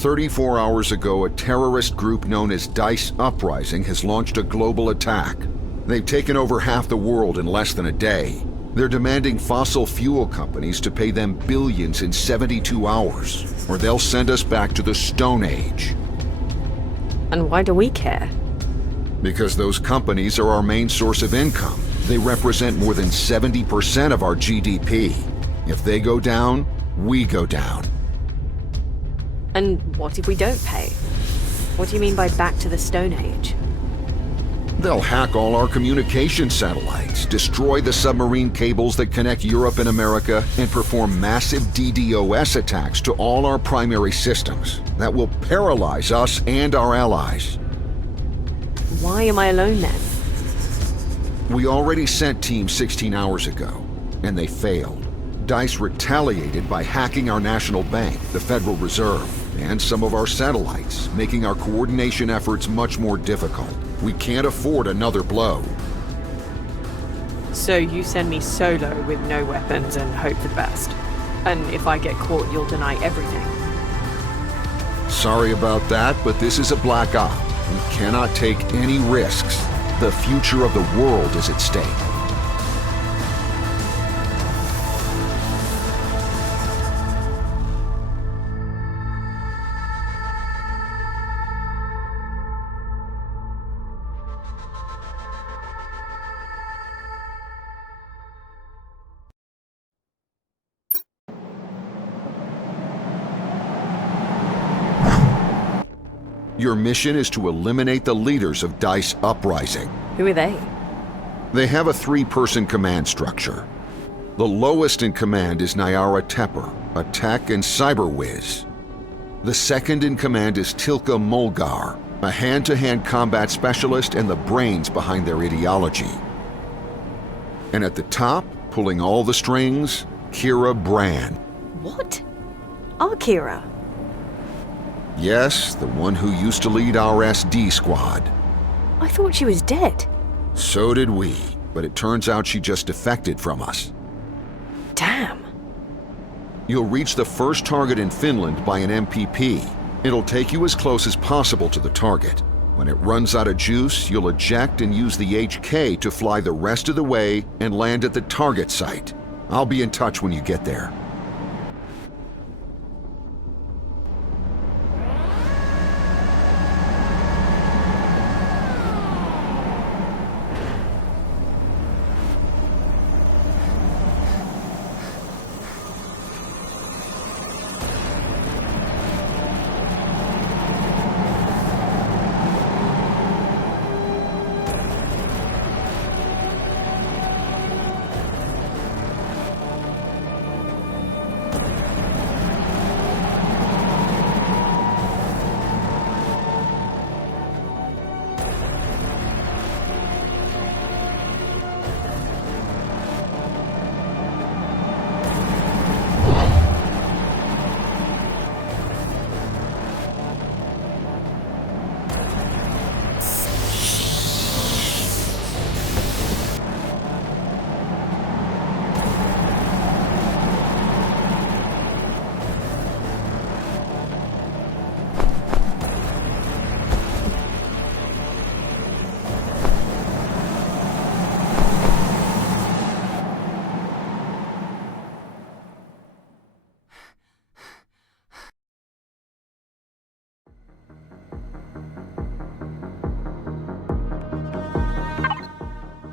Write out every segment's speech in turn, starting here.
34 hours ago, a terrorist group known as Dice Uprising has launched a global attack. They've taken over half the world in less than a day. They're demanding fossil fuel companies to pay them billions in 72 hours, or they'll send us back to the Stone Age. And why do we care? Because those companies are our main source of income. They represent more than 70% of our GDP. If they go down, we go down. And what if we don't pay? What do you mean by back to the Stone Age? They'll hack all our communication satellites, destroy the submarine cables that connect Europe and America, and perform massive DDoS attacks to all our primary systems. That will paralyze us and our allies. Why am I alone then? We already sent teams 16 hours ago, and they failed. DICE retaliated by hacking our national bank, the Federal Reserve, and some of our satellites, making our coordination efforts much more difficult. We can't afford another blow. So you send me solo with no weapons and hope for the best. And if I get caught, you'll deny everything. Sorry about that, but this is a black op. We cannot take any risks. The future of the world is at stake. Your mission is to eliminate the leaders of Dice Uprising. Who are they? They have a 3-person command structure. The lowest in command is Nyara Tepper, a tech and cyber whiz. The second in command is Tilka Mulgar, a hand-to-hand combat specialist and the brains behind their ideology. And at the top, pulling all the strings, Kira Brand. What? Our Kira? Yes, the one who used to lead our SD squad. I thought she was dead. So did we, but it turns out she just defected from us. Damn. You'll reach the first target in Finland by an MPP. It'll take you as close as possible to the target. When it runs out of juice, you'll eject and use the HK to fly the rest of the way and land at the target site. I'll be in touch when you get there.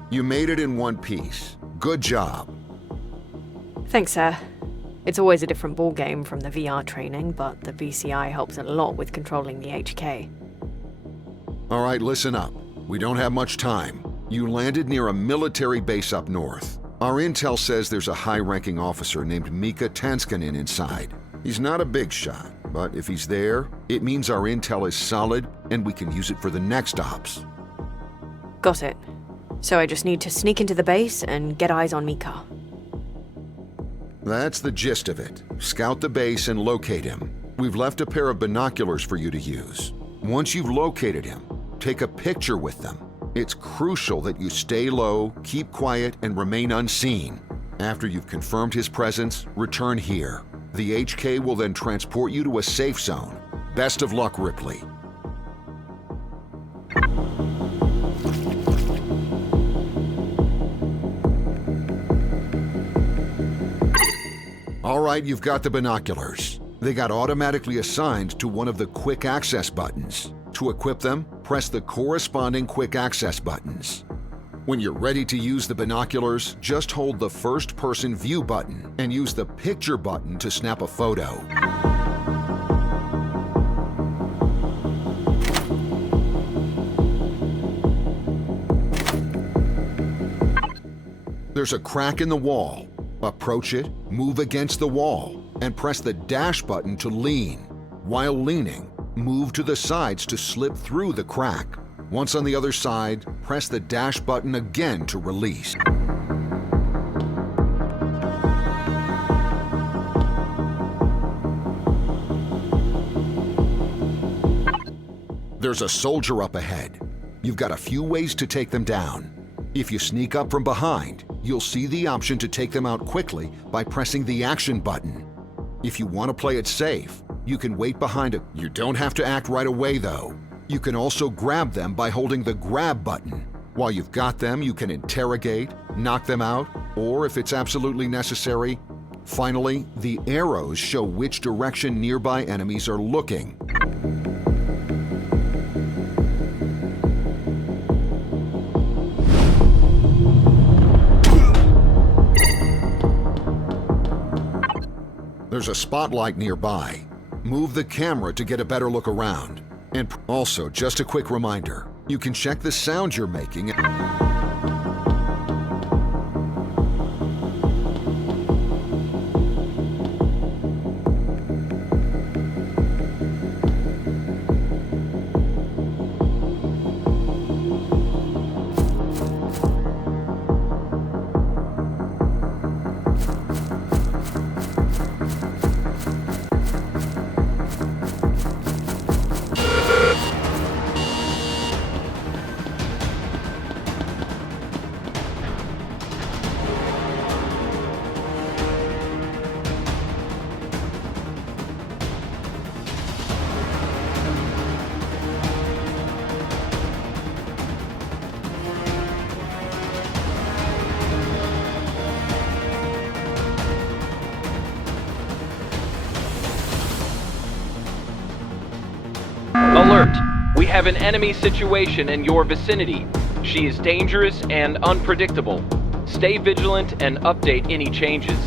You made it in one piece. Good job. Thanks, sir. It's always a different ballgame from the VR training, but the BCI helps a lot with controlling the HK. All right, listen up. We don't have much time. You landed near a military base up north. Our intel says there's a high-ranking officer named Mika Tanskanen inside. He's not a big shot, but if he's there, it means our intel is solid and we can use it for the next ops. Got it. So I just need to sneak into the base and get eyes on Mika. That's the gist of it. Scout the base and locate him. We've left a pair of binoculars for you to use. Once you've located him, take a picture with them. It's crucial that you stay low, keep quiet, and remain unseen. After you've confirmed his presence, return here. The HK will then transport you to a safe zone. Best of luck, Ripley. All right, you've got the binoculars. They got automatically assigned to one of the quick access buttons. To equip them, press the corresponding quick access buttons. When you're ready to use the binoculars, just hold the first-person view button and use the picture button to snap a photo. There's a crack in the wall. Approach it, move against the wall, and press the dash button to lean. While leaning, move to the sides to slip through the crack. Once on the other side, press the dash button again to release. There's a soldier up ahead. You've got a few ways to take them down. If you sneak up from behind, you'll see the option to take them out quickly by pressing the action button. If you want to play it safe, you can wait behind it. You don't have to act right away, though. You can also grab them by holding the grab button. While you've got them, you can interrogate, knock them out, or if it's absolutely necessary. Finally, the arrows show which direction nearby enemies are looking. There's a spotlight nearby. Move the camera to get a better look around. And also, just a quick reminder, you can check the sound you're making. Alert! We have an enemy situation in your vicinity. She is dangerous and unpredictable. Stay vigilant and update any changes.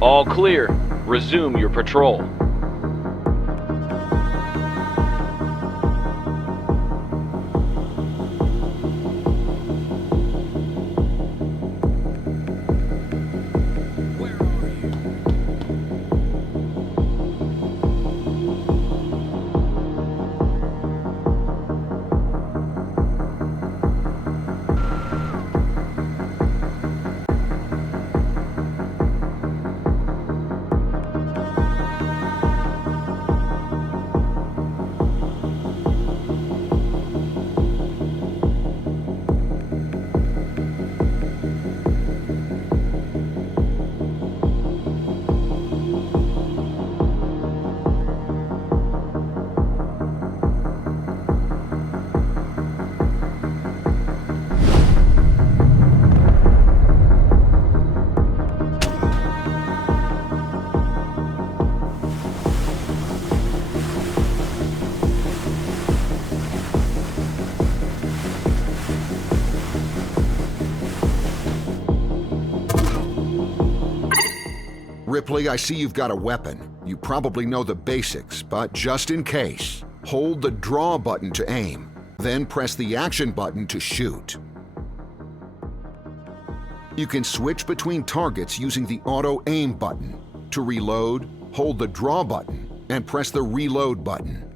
All clear. Resume your patrol. Ripley, I see you've got a weapon. You probably know the basics, but just in case, hold the draw button to aim, then press the action button to shoot. You can switch between targets using the auto aim button. To reload, hold the draw button and press the reload button.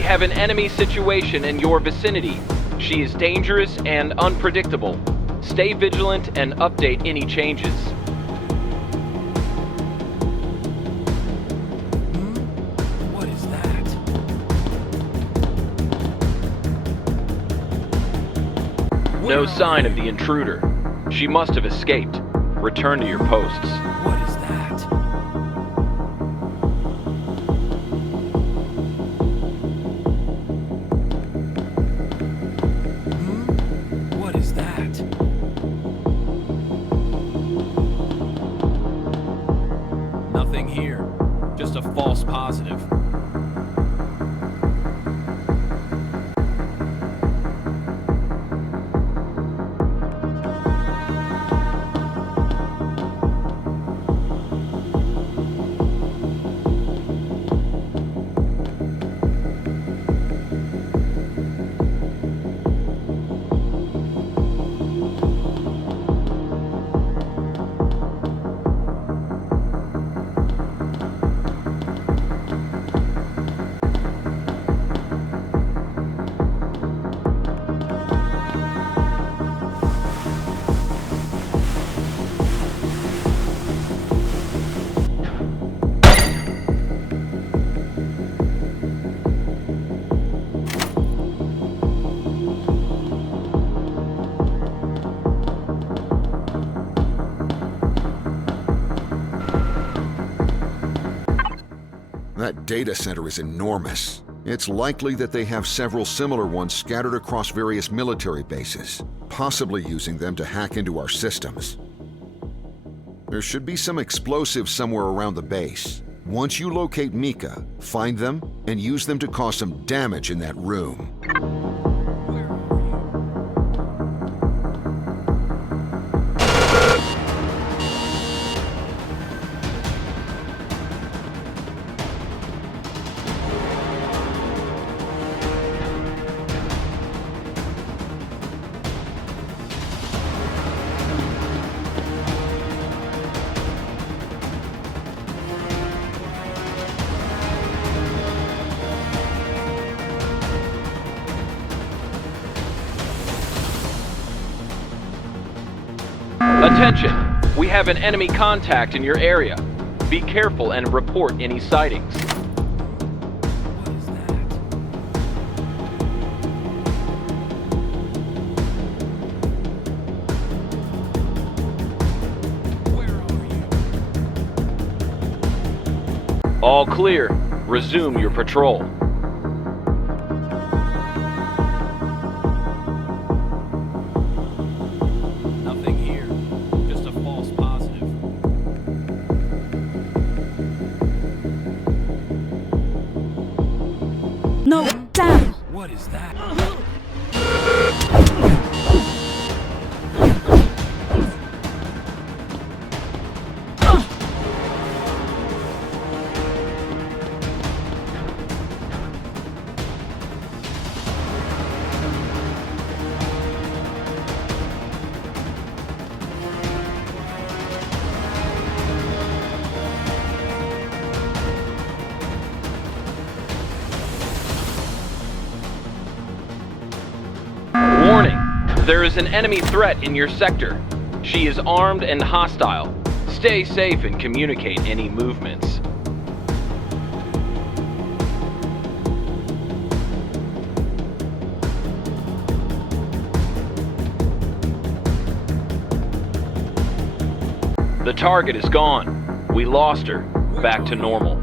We have an enemy situation in your vicinity. She is dangerous and unpredictable. Stay vigilant and update any changes. What is that? No sign of the intruder. She must have escaped. Return to your posts. What is that? What is that? Nothing here. Just a false positive. That data center is enormous. It's likely that they have several similar ones scattered across various military bases, possibly using them to hack into our systems. There should be some explosives somewhere around the base. Once you locate Mika, find them and use them to cause some damage in that room. Attention! We have an enemy contact in your area. Be careful and report any sightings. What is that? Where are you? All clear. Resume your patrol. Nothing here. Just a false positive. No, damn! What is that? Warning! There is an enemy threat in your sector. She is armed and hostile. Stay safe and communicate any movements. The target is gone. We lost her. Back to normal.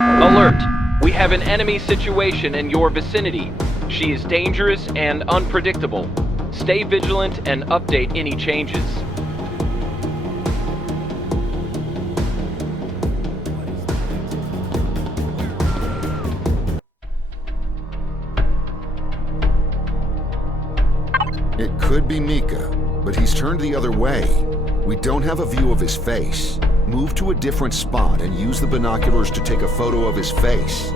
Alert! We We have an enemy situation in your vicinity. She is dangerous and unpredictable. Stay vigilant and update any changes. It could be Mika, but he's turned the other way. We don't have a view of his face. Move to a different spot and use the binoculars to take a photo of his face.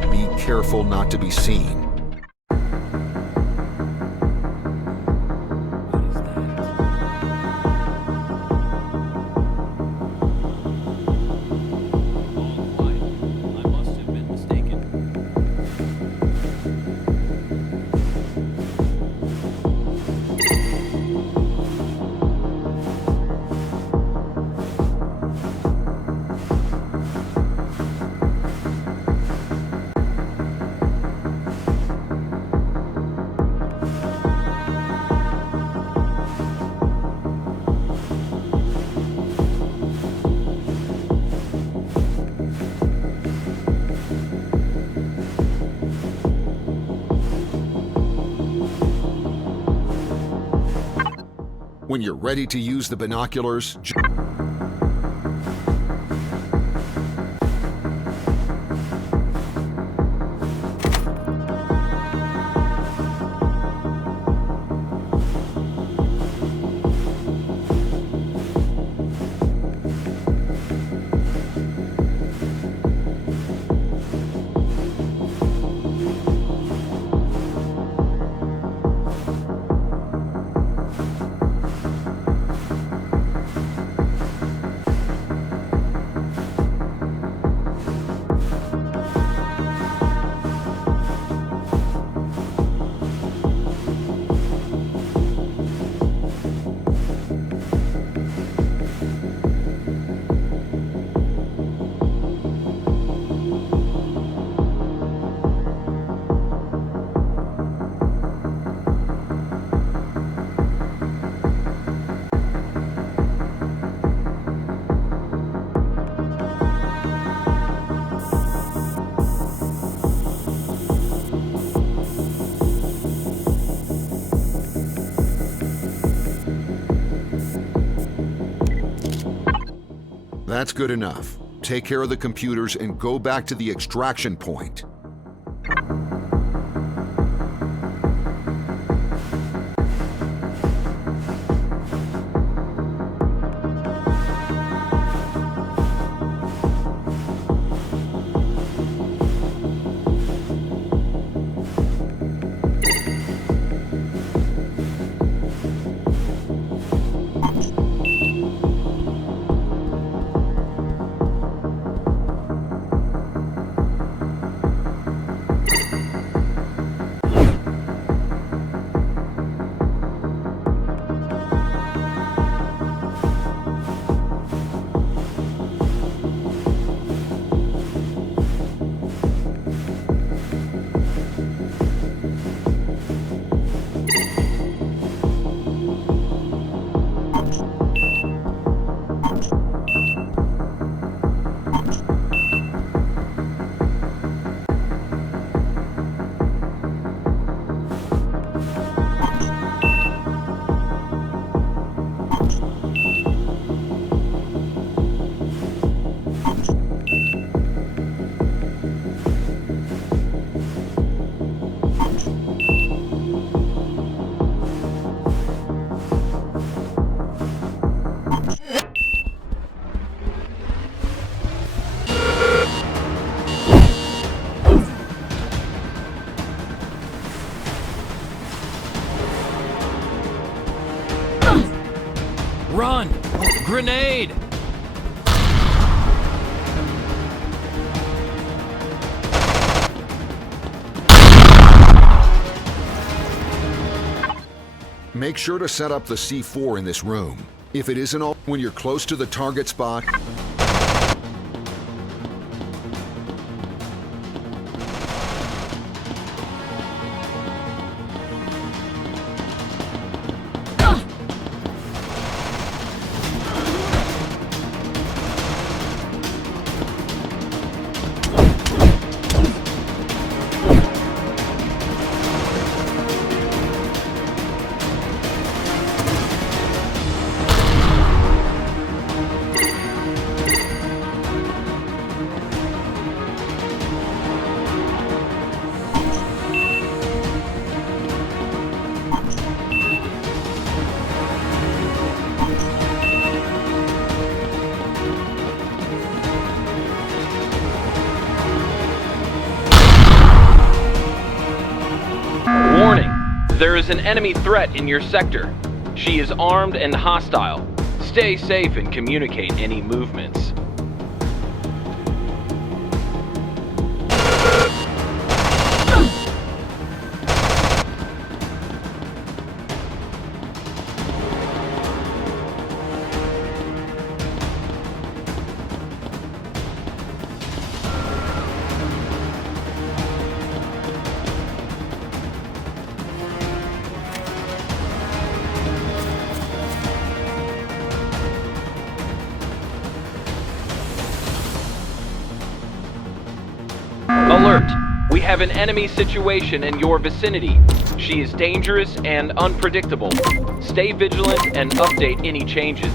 But be careful not to be seen. All quiet. I must have been mistaken. When you're ready to use the binoculars, that's good enough. Take care of the computers and go back to the extraction point. Run! Grenade! Make sure to set up the C4 in this room. If it isn't all, when you're close to the target spot, There is an enemy threat in your sector. She is armed and hostile. Stay safe and communicate any movements. Alert! We have an enemy situation in your vicinity. She is dangerous and unpredictable. Stay vigilant and update any changes.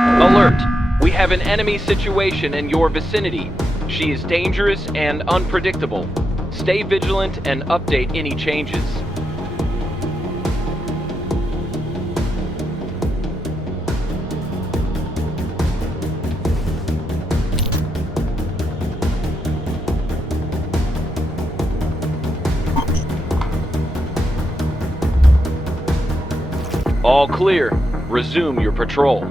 Alert! We have an enemy situation in your vicinity. She is dangerous and unpredictable. Stay vigilant and update any changes. All clear. Resume your patrol.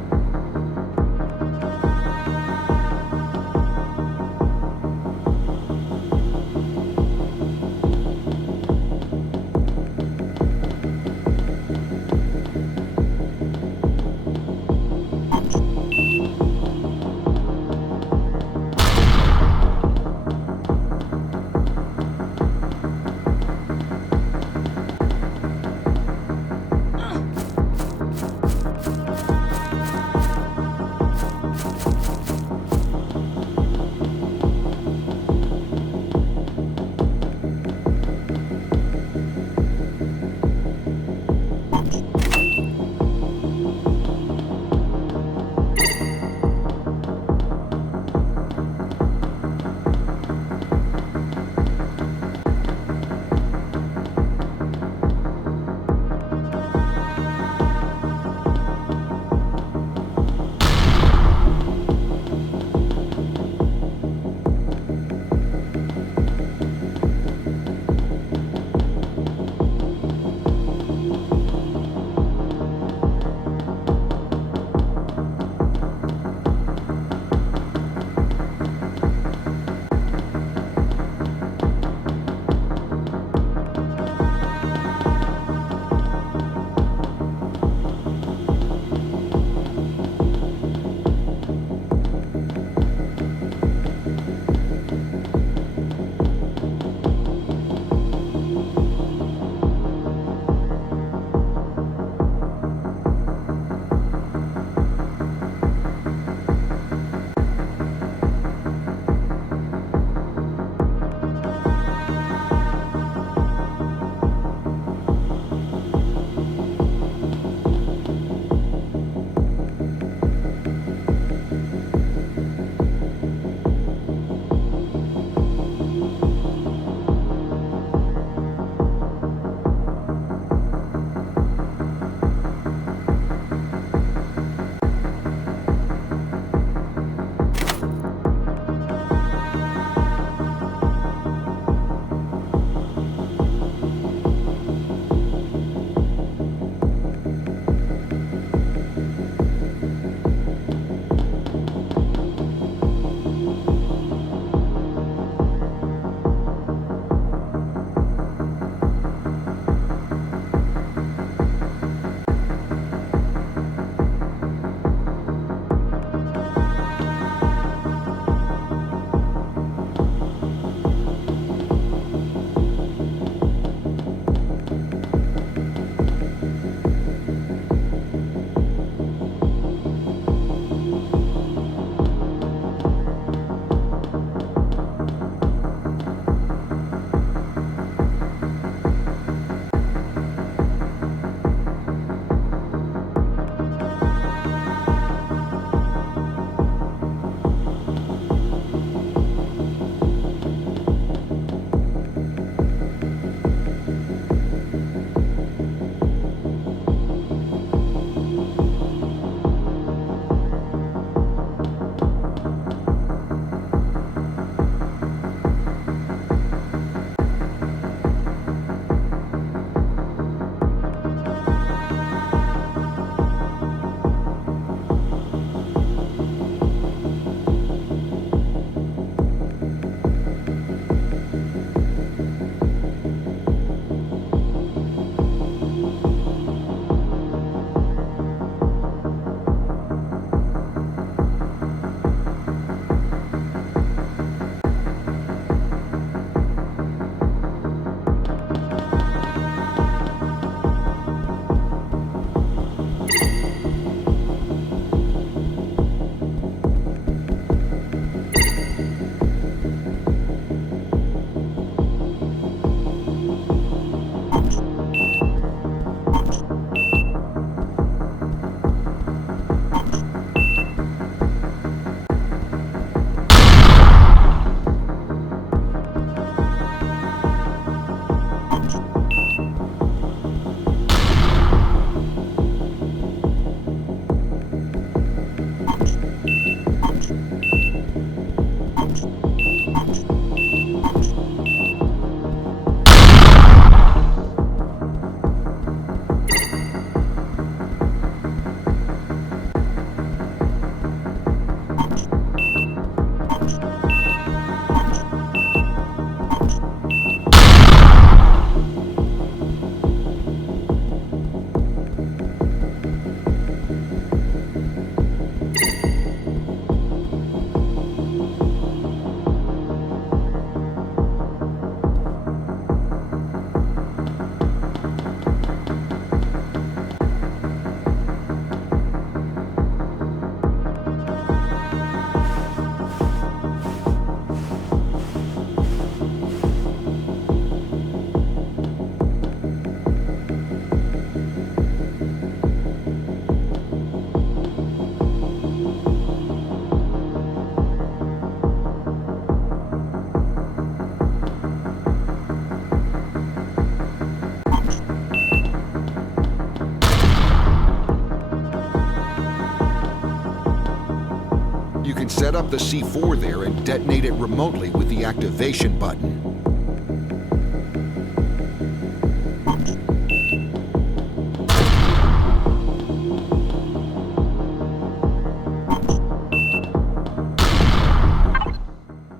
up the C4 there and detonate it remotely with the activation button.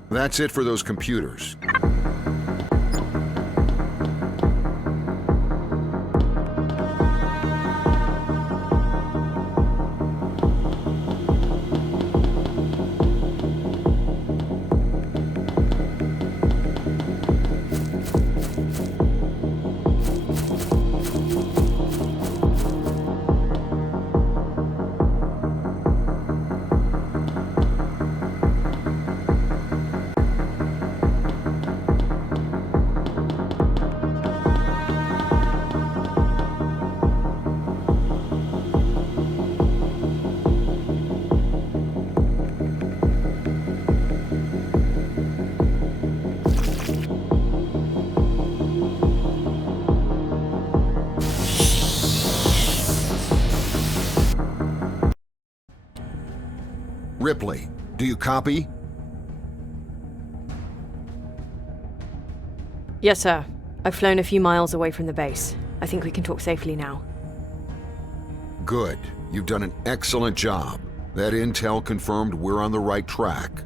That's it for those computers. Ripley, do you copy? Yes, sir. I've flown a few miles away from the base. I think we can talk safely now. Good. You've done an excellent job. That intel confirmed we're on the right track.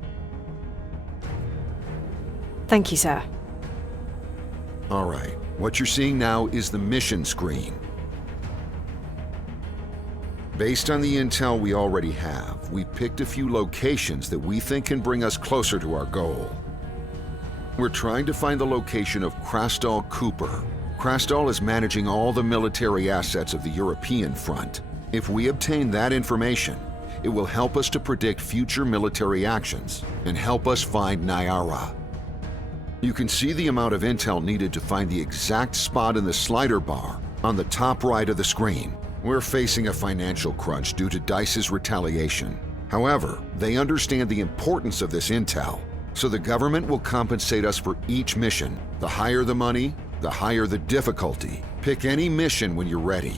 Thank you, sir. All right. What you're seeing now is the mission screen. Based on the intel we already have, we picked a few locations that we think can bring us closer to our goal. We're trying to find the location of Krastal Cooper. Krastal is managing all the military assets of the European front. If we obtain that information, it will help us to predict future military actions and help us find Nyara. You can see the amount of intel needed to find the exact spot in the slider bar on the top right of the screen. We're facing a financial crunch due to DICE's retaliation. However, they understand the importance of this intel, so the government will compensate us for each mission. The higher the money, the higher the difficulty. Pick any mission when you're ready.